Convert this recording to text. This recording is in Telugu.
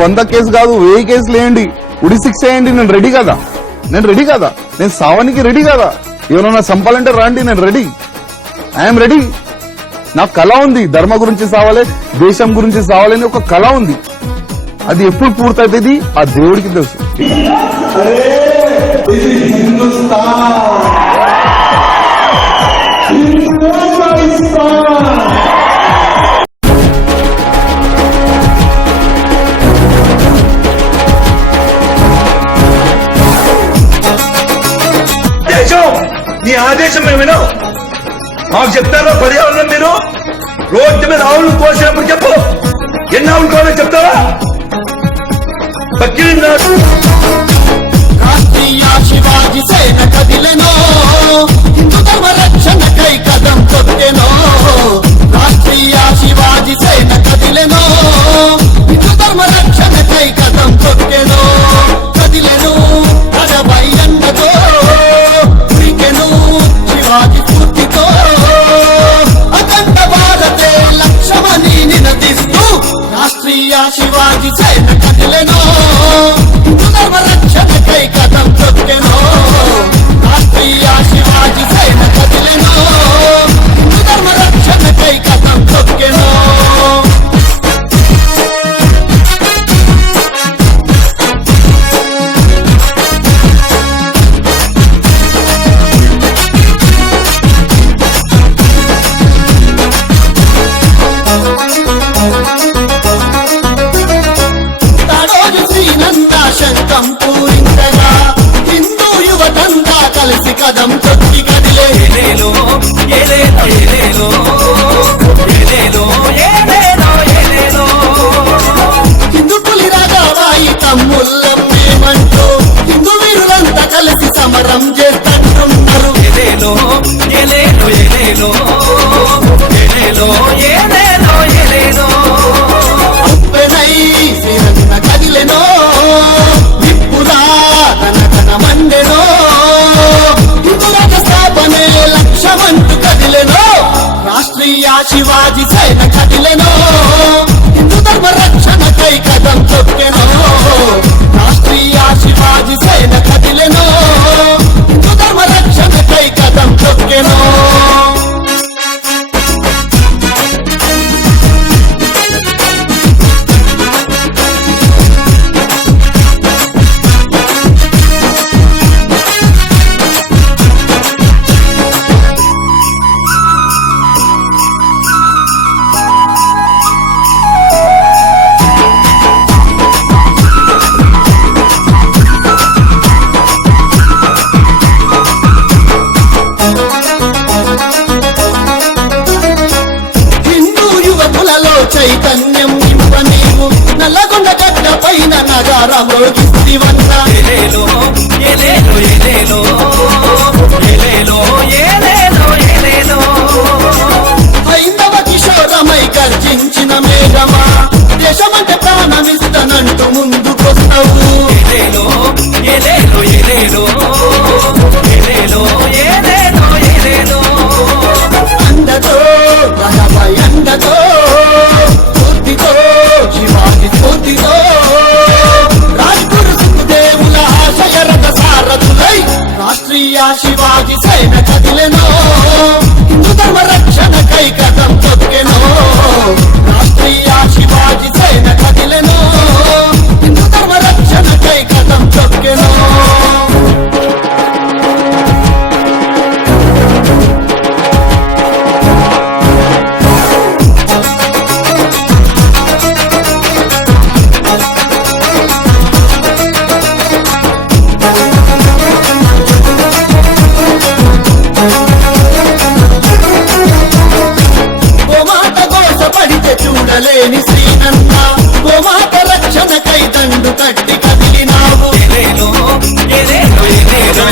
100 కేసు కాదు 1000 కేసులు వేయండి, ఉడి శిక్ష వేయండి, నేను రెడీ కదా, నేను సావానికి రెడీ కదా. ఎవరన్నా చంపాలంటే రండి, నేను రెడీ, ఐఎమ్ రెడీ. నాకు కళ ఉంది, ధర్మ గురించి సావాలి, దేశం గురించి సావాలని ఒక కళ ఉంది. అది ఎప్పుడు పూర్తవుతుంది ఆ దేవుడికి తెలుసు. నీ ఆదేశం ఏమైనా మాకు చెప్తారా? పర్యావరణం మీరు రోడ్డు మీద ఆవులు కోసినప్పుడు చెప్పు, ఎన్ని ఆవులు కావాలో చెప్తారా? శివాజీ సేన కదిలెనో, హిందూ ధర్మ రక్షణకై కదం తొక్కెనో. రాష్ట్రీయ శివాజీ సేన కదిలెనో, హిందూ ధర్మ రక్షణకై కదం తొక్కెనో. కదిలెను కడబై అన్నదో, ఉరికెను శివాజీ స్ఫూర్తితో. అఖండ భారతే లక్ష్యమని నినదిస్తూ రాష్ట్రీయ శివాజీ సేన కదిలెనో, హిందూ ధర్మ రక్షణకై కదం తొక్కెనో. రాష్ట్రీయ శివాజీ సేన కదిలెనో, హిందూ ధర్మ రక్షణకై కదం తొక్కెనో. శంఖం పూరించగా హిందూ యువతంతా కలిసి కదం తొక్కి కదిలే. ఏలేలో ఏలేలో ఏలేలో ఏలేలో ఏలేలో ఏలేలో హిందూ పులి రాగావాయి తమ్ముళ్ళం మేమంటూ హిందూ వీరులంతా కలిసి సమరం చేస్తున్నారు. ఏలేలో ఏలేలో ఏలేలో ఏలేలో ఏలేలో ఏలేలో ఉప్పెనై శ్రీరంగ కదిలెనో, నిప్పులా కనకన మండెనో. హిందూ రాజ్య స్థాపనే లక్ష్యమంటూ కదిలెనో. రాష్ట్రీయ శివాజీ సేన కదిలెనో, హిందూ ధర్మ రక్షణకై కదం తొక్కెనో. రాష్ట్రీయ శివాజీ సేన కదిలెనో, హిందూ ధర్మ రక్షణకై కదం తొక్కెనో. చైతన్యం నింప నీవు నల్లగొండ గడ్డ పైన నగారమోగిస్తివంత. ఏలేలో ఏలేలో ఏలేలో ఏలేలో ఏలేలో ఏలేలో హైందవ కిషోరమై గర్జించిన మేఘమా, దేశమంటే ప్రాణమిస్తనంటూ ముందుకొస్తావు. ఏలేలో ఏలేలో ఏలేలో ఏలేలో ఏలేలో ఏలేలో అండతో రహబై అండతో, స్ఫూర్తితో శివాజీ స్ఫూర్తితో. రాజ్గురు సుఖదేవుల ఆశయ రథ సారథులై రాష్ట్రీయ శివాజీ సేన కదిలెనో, హిందూ ధర్మ రక్షణకై కదం తొక్కెనో. రాష్ట్రీయ శివాజీ సేన కదిలెనో, హిందూ ధర్మ రక్షణకై కదం తొక్కెనో. చూడలేని శ్రీనంద, గోమాత రక్షణకై దండు కట్టి కదిలినావు. ఏలేలో ఏలేలో ఏలేలో